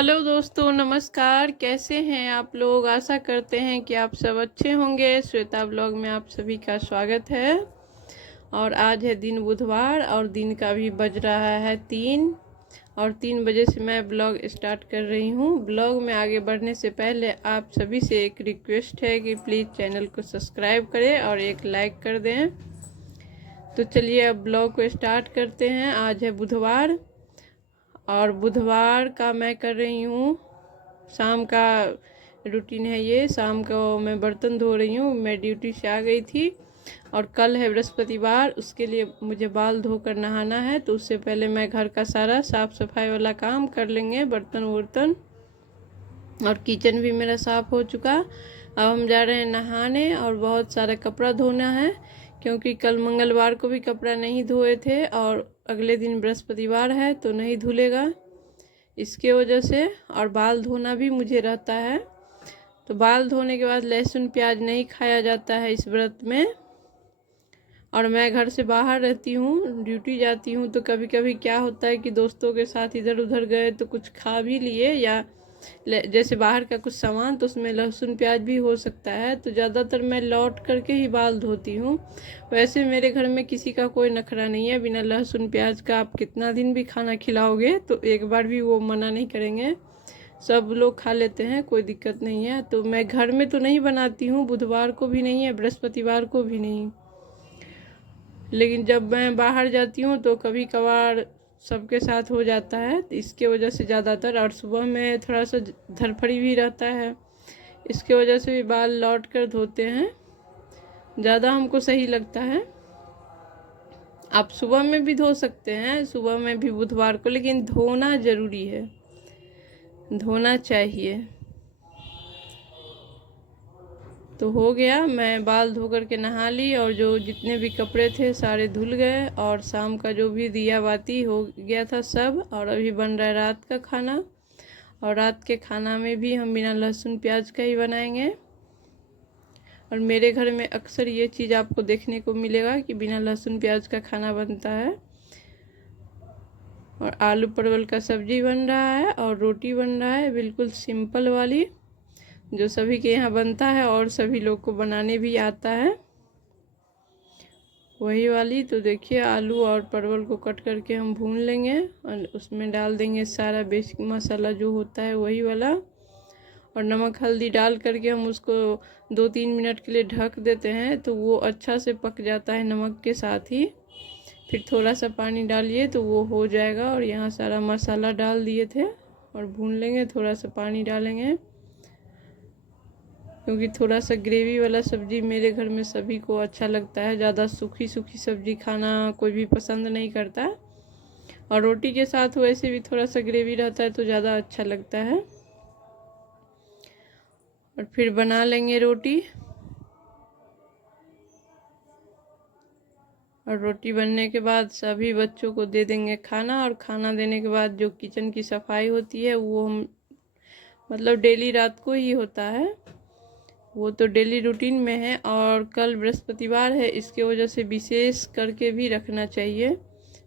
Hello दोस्तों, नमस्कार। कैसे हैं आप लोग? आशा करते हैं कि आप सब अच्छे होंगे। श्वेता ब्लॉग में आप सभी का स्वागत है। और आज है दिन बुधवार और दिन का भी बज रहा है 3 और 3 बजे से मैं ब्लॉग स्टार्ट कर रही हूँ। ब्लॉग में आगे बढ़ने से पहले आप सभी से एक रिक्वेस्ट है कि प्लीज़ चैनल को सब्सक्राइब करें और एक लाइक कर दें। तो चलिए अब ब्लॉग को स्टार्ट करते हैं। आज है बुधवार और बुधवार का मैं कर रही हूँ शाम का रूटीन है। ये शाम को मैं बर्तन धो रही हूँ। मैं ड्यूटी से आ गई थी और कल है बृहस्पतिवार, उसके लिए मुझे बाल धोकर नहाना है। तो उससे पहले मैं घर का सारा साफ़ सफाई वाला काम कर लेंगे, बर्तन वर्तन, और किचन भी मेरा साफ़ हो चुका। अब हम जा रहे हैं नहाने और बहुत सारा कपड़ा धोना है क्योंकि कल मंगलवार को भी कपड़ा नहीं धोए थे और अगले दिन बृहस्पतिवार है तो नहीं धुलेगा, इसके वजह से। और बाल धोना भी मुझे रहता है। तो बाल धोने के बाद लहसुन प्याज नहीं खाया जाता है इस व्रत में। और मैं घर से बाहर रहती हूँ, ड्यूटी जाती हूँ, तो कभी कभी क्या होता है कि दोस्तों के साथ इधर उधर गए तो कुछ खा भी लिए, या जैसे बाहर का कुछ सामान, तो उसमें लहसुन प्याज भी हो सकता है। तो ज़्यादातर मैं लौट करके ही बाल धोती हूँ। वैसे मेरे घर में किसी का कोई नखरा नहीं है, बिना लहसुन प्याज का आप कितना दिन भी खाना खिलाओगे तो एक बार भी वो मना नहीं करेंगे, सब लोग खा लेते हैं, कोई दिक्कत नहीं है। तो मैं घर में तो नहीं बनाती हूँ, बुधवार को भी नहीं है, बृहस्पतिवार को भी नहीं। लेकिन जब मैं बाहर जाती हूँ तो कभी कभार सबके साथ हो जाता है, तो इसके वजह से ज़्यादातर। और सुबह में थोड़ा सा धरफड़ी भी रहता है, इसके वजह से भी बाल लौट कर धोते हैं, ज़्यादा हमको सही लगता है। आप सुबह में भी धो सकते हैं, सुबह में भी बुधवार को, लेकिन धोना ज़रूरी है, धोना चाहिए। तो हो गया, मैं बाल धो करके नहा ली और जो जितने भी कपड़े थे सारे धुल गए और शाम का जो भी दिया बाती हो गया था सब। और अभी बन रहा है रात का खाना, और रात के खाना में भी हम बिना लहसुन प्याज का ही बनाएंगे। और मेरे घर में अक्सर ये चीज़ आपको देखने को मिलेगा कि बिना लहसुन प्याज का खाना बनता है। और आलू परवल का सब्जी बन रहा है और रोटी बन रहा है, बिल्कुल सिंपल वाली, जो सभी के यहाँ बनता है और सभी लोग को बनाने भी आता है, वही वाली। तो देखिए, आलू और परवल को कट करके हम भून लेंगे और उसमें डाल देंगे सारा बेसिक मसाला जो होता है वही वाला, और नमक हल्दी डाल करके हम उसको 2-3 मिनट के लिए ढक देते हैं। तो वो अच्छा से पक जाता है नमक के साथ ही। फिर थोड़ा सा पानी डालिए तो वो हो जाएगा। और यहाँ सारा मसाला डाल दिए थे और भून लेंगे, थोड़ा सा पानी डालेंगे क्योंकि थोड़ा सा ग्रेवी वाला सब्ज़ी मेरे घर में सभी को अच्छा लगता है। ज़्यादा सूखी सूखी सब्ज़ी खाना कोई भी पसंद नहीं करता, और रोटी के साथ वैसे भी थोड़ा सा ग्रेवी रहता है तो ज़्यादा अच्छा लगता है। और फिर बना लेंगे रोटी, और रोटी बनने के बाद सभी बच्चों को दे देंगे खाना। और खाना देने के बाद जो किचन की सफाई होती है वो हम मतलब डेली रात को ही होता है, वो तो डेली रूटीन में है। और कल बृहस्पतिवार है, इसके वजह से विशेष करके भी रखना चाहिए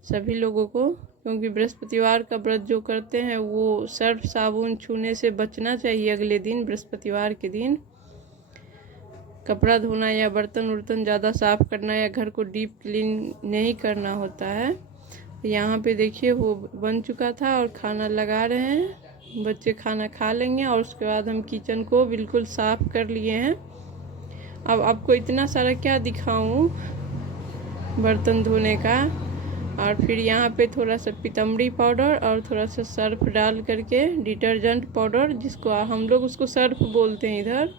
सभी लोगों को, क्योंकि बृहस्पतिवार का व्रत जो करते हैं वो सर्फ साबुन छूने से बचना चाहिए। अगले दिन बृहस्पतिवार के दिन कपड़ा धोना या बर्तन वर्तन ज़्यादा साफ़ करना या घर को डीप क्लीन नहीं करना होता है। यहाँ पे देखिए वो बन चुका था और खाना लगा रहे हैं, बच्चे खाना खा लेंगे और उसके बाद हम किचन को बिल्कुल साफ़ कर लिए हैं। अब आपको इतना सारा क्या दिखाऊं बर्तन धोने का। और फिर यहाँ पे थोड़ा सा पीतम्बरी पाउडर और थोड़ा सा सर्फ डाल करके, डिटर्जेंट पाउडर जिसको हम लोग उसको सर्फ बोलते हैं इधर।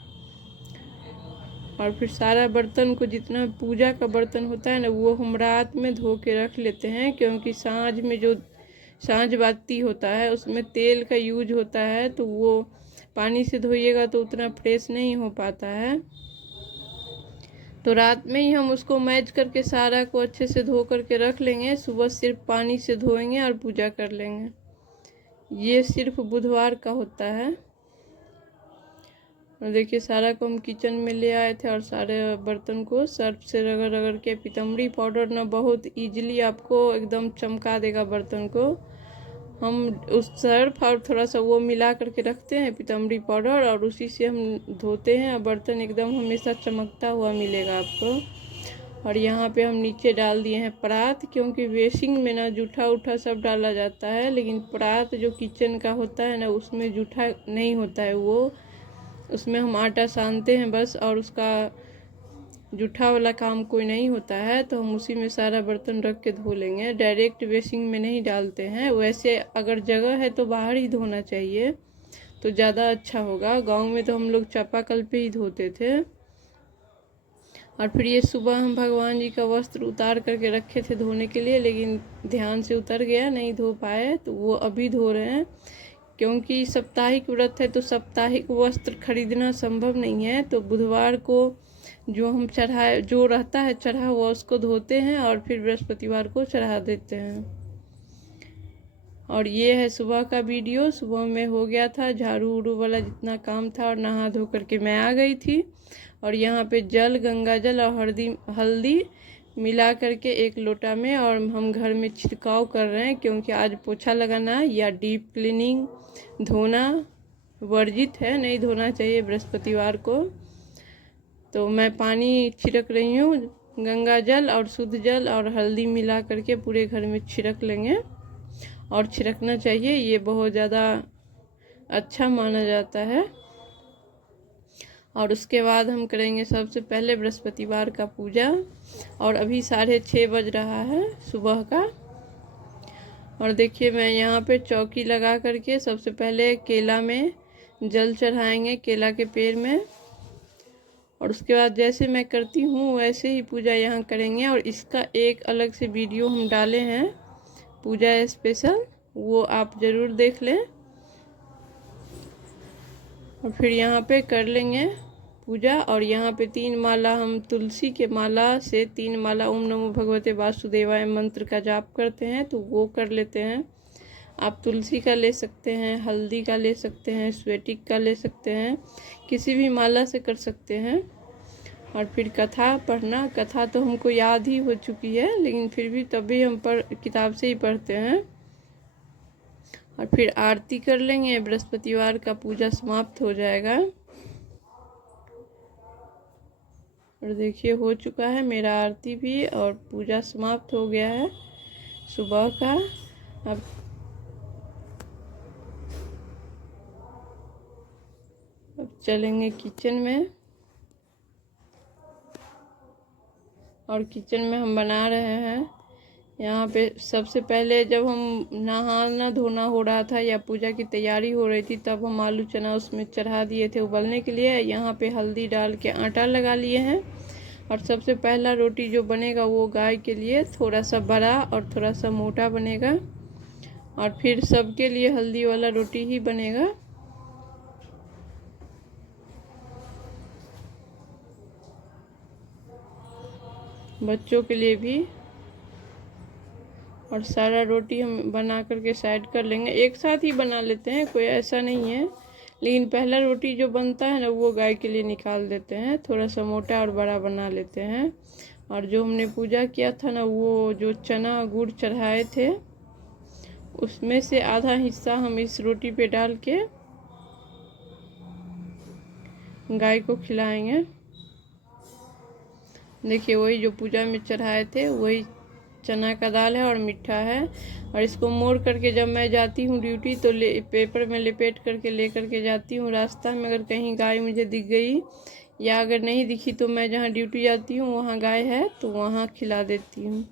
और फिर सारा बर्तन को, जितना पूजा का बर्तन होता है ना, वो हम रात में धो के रख लेते हैं, क्योंकि सांझ में जो सांझ बाती होता है उसमें तेल का यूज होता है, तो वो पानी से धोइएगा तो उतना फ्रेश नहीं हो पाता है। तो रात में ही हम उसको मैच करके सारा को अच्छे से धो करके रख लेंगे, सुबह सिर्फ पानी से धोएंगे और पूजा कर लेंगे। ये सिर्फ बुधवार का होता है। और देखिए सारा को हम किचन में ले आए थे और सारे बर्तन को सर्फ से रगड़ रगड़ के, पीतम्बरी पाउडर ना बहुत इजीली आपको एकदम चमका देगा बर्तन को। हम उस सर्फ और थोड़ा सा वो मिला करके रखते हैं पीताम्बरी पाउडर, और उसी से हम धोते हैं। बर्तन एकदम हमेशा चमकता हुआ मिलेगा आपको। और यहाँ पे हम नीचे डाल दिए हैं परात, क्योंकि बेसिंग में ना जूठा उठा सब डाला जाता है, लेकिन परात जो किचन का होता है ना उसमें जूठा नहीं होता है। वो उसमें हम आटा सानते हैं बस, और उसका जूठा वाला काम कोई नहीं होता है। तो हम उसी में सारा बर्तन रख के धो लेंगे, डायरेक्ट बेसिंग में नहीं डालते हैं। वैसे अगर जगह है तो बाहर ही धोना चाहिए तो ज़्यादा अच्छा होगा। गांव में तो हम लोग चापाकल पे ही धोते थे। और फिर ये सुबह हम भगवान जी का वस्त्र उतार करके रखे थे धोने के लिए, लेकिन ध्यान से उतर गया, नहीं धो पाए, तो वो अभी धो रहे हैं। क्योंकि साप्ताहिक व्रत है तो साप्ताहिक वस्त्र खरीदना संभव नहीं है। तो बुधवार को जो हम चढ़ाए जो रहता है चढ़ा हुआ उसको धोते हैं और फिर बृहस्पतिवार को चढ़ा देते हैं। और ये है सुबह का वीडियो। सुबह में हो गया था झाड़ू उड़ू वाला जितना काम था, और नहा धो करके मैं आ गई थी। और यहाँ पे जल, गंगा जल और हल्दी मिला करके एक लोटा में, और हम घर में छिड़काव कर रहे हैं, क्योंकि आज पोछा लगाना या डीप क्लीनिंग धोना वर्जित है, नहीं धोना चाहिए बृहस्पतिवार को। तो मैं पानी छिड़क रही हूँ, गंगा जल और शुद्ध जल और हल्दी मिला करके पूरे घर में छिड़क लेंगे, और छिड़कना चाहिए, ये बहुत ज़्यादा अच्छा माना जाता है। और उसके बाद हम करेंगे सबसे पहले बृहस्पतिवार का पूजा। और अभी 6:30 बज रहा है सुबह का। और देखिए मैं यहाँ पे चौकी लगा करके सबसे पहले केला में जल चढ़ाएंगे, केला के पेड़ में। और उसके बाद जैसे मैं करती हूँ वैसे ही पूजा यहाँ करेंगे। और इसका एक अलग से वीडियो हम डाले हैं पूजा स्पेशल, वो आप ज़रूर देख लें। और फिर यहाँ पे कर लेंगे पूजा। और यहाँ पे 3 माला हम तुलसी के माला से 3 माला ओम नमो भगवते वासुदेवाय मंत्र का जाप करते हैं, तो वो कर लेते हैं। आप तुलसी का ले सकते हैं, हल्दी का ले सकते हैं, स्वेटिक का ले सकते हैं, किसी भी माला से कर सकते हैं। और फिर कथा पढ़ना, कथा तो हमको याद ही हो चुकी है, लेकिन फिर भी तभी हम किताब से ही पढ़ते हैं। और फिर आरती कर लेंगे, बृहस्पतिवार का पूजा समाप्त हो जाएगा। और देखिए हो चुका है मेरा आरती भी, और पूजा समाप्त हो गया है सुबह का। अब चलेंगे किचन में। और किचन में हम बना रहे हैं यहाँ पे सबसे पहले जब हम नहाना धोना हो रहा था या पूजा की तैयारी हो रही थी, तब हम आलू चना उसमें चढ़ा दिए थे उबलने के लिए। यहाँ पे हल्दी डाल के आटा लगा लिए हैं। और सबसे पहला रोटी जो बनेगा वो गाय के लिए थोड़ा सा बड़ा और थोड़ा सा मोटा बनेगा, और फिर सबके लिए हल्दी वाला रोटी ही बनेगा। बच्चों के लिए भी। और सारा रोटी हम बना करके साइड कर लेंगे, एक साथ ही बना लेते हैं, कोई ऐसा नहीं है। लेकिन पहला रोटी जो बनता है ना वो गाय के लिए निकाल देते हैं, थोड़ा सा मोटा और बड़ा बना लेते हैं। और जो हमने पूजा किया था ना, वो जो चना गुड़ चढ़ाए थे उसमें से आधा हिस्सा हम इस रोटी पे डाल के गाय को खिलाएंगे। देखिए वही जो पूजा में चढ़ाए थे वही चना का दाल है और मीठा है। और इसको मोड़ करके जब मैं जाती हूँ ड्यूटी तो पेपर में लपेट करके ले करके जाती हूँ। रास्ता में अगर कहीं गाय मुझे दिख गई या अगर नहीं दिखी तो मैं जहाँ ड्यूटी जाती हूँ वहाँ गाय है तो वहाँ खिला देती हूँ।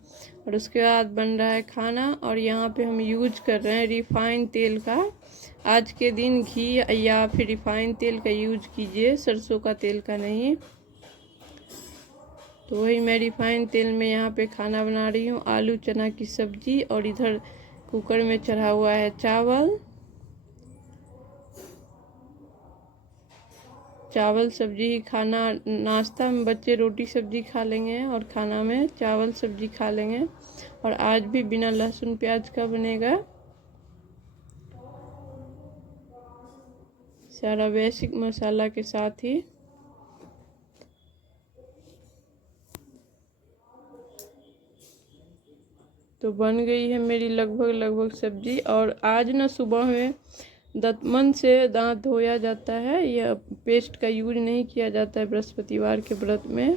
और उसके बाद बन रहा है खाना। और यहाँ पे हम यूज कर रहे हैं रिफाइंड तेल का। आज के दिन घी या फिर रिफाइंड तेल का यूज कीजिए, सरसों का तेल का नहीं। तो वही मैं रिफाइंड तेल में यहाँ पे खाना बना रही हूँ, आलू चना की सब्जी। और इधर कुकर में चढ़ा हुआ है चावल सब्जी ही खाना। नाश्ता में बच्चे रोटी सब्जी खा लेंगे और खाना में चावल सब्जी खा लेंगे। और आज भी बिना लहसुन प्याज का बनेगा, सारा बेसिक मसाला के साथ ही। तो बन गई है मेरी लगभग सब्जी। और आज ना सुबह में दतमन से दांत धोया जाता है, यह पेस्ट का यूज नहीं किया जाता है बृहस्पतिवार के व्रत में।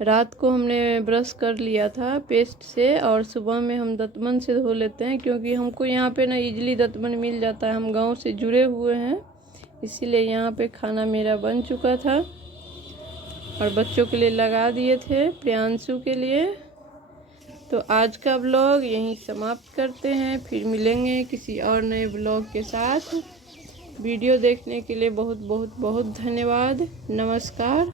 रात को हमने ब्रश कर लिया था पेस्ट से और सुबह में हम दतमन से धो लेते हैं, क्योंकि हमको यहाँ पे ना इजीली दतमन मिल जाता है। हम गांव से जुड़े हुए हैं, इसीलिए यहाँ पे खाना मेरा बन चुका था और बच्चों के लिए लगा दिए थे, प्रियांशु के लिए। तो आज का ब्लॉग यहीं समाप्त करते हैं, फिर मिलेंगे किसी और नए ब्लॉग के साथ। वीडियो देखने के लिए बहुत बहुत बहुत धन्यवाद। नमस्कार।